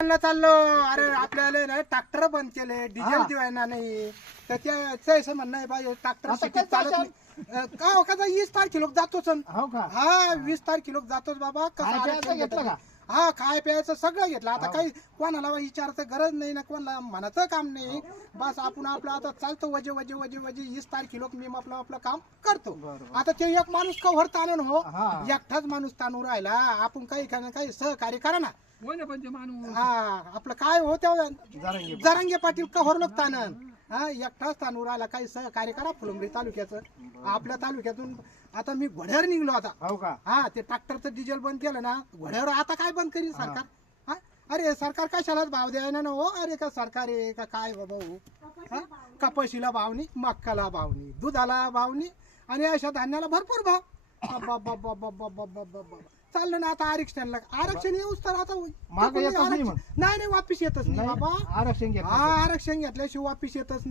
चाललो. अरे आपल्याला ना ट्रॅक्टर बंद केले, डिझेल दिवायना नाही, तर त्याचं म्हणणं आहे बाई ट्रॅक्टर सिटीत चालत नाही. का हो का 20 तारखेला जातोच. हो का? हा 20 तारखेला जातोच बाबा. प्यायचं घेतलं का? हा खाय प्यायचं सगळं घेतलं. आता काही कोणाला विचारायचं गरज नाही ना, कोणाला म्हणायचं काम नाही. बस आपण आपलं आता चालतो वजे वजे वजे वजे 20 तारखेला मी आपलं आपलं काम करतो. आता ते एक माणूस कव्हर ताणून हो, एकटाच माणूस ताणून राहिला. आपण काही सहकार्य करा ना. हा आपलं काय हो तेव्हा जरांगे पाटील कव्हर लोक ताणन. हा एकटाच ताणून राहिला. काही सहकार्य करा फुलंब्री तालुक्याचं. आपल्या तालुक्यातून आता मी घोड्यावर निघलो आता. हो का? हा ते ट्रॅक्टरचं डिझेल बंद केलं ना, घोड्यावर आता काय बंद करील सरकार? हा अरे सरकार कशालाच भाव द्यायना ना हो. अरे का सरकार आहे का काय बाबा हो? हा कपाशीला भावनी, मक्काला भावनी, दुधाला भावनी आणि अशा धान्याला भरपूर भाव. चाललं ना आता आरक्षणला. आरक्षण येऊच तर आता मागं येतच नाही मग. नाही वापिस येतच नाही बाबा. आरक्षण घेतलं. हा आरक्षण घेतल्याशिवाय वापिस येतच नाही.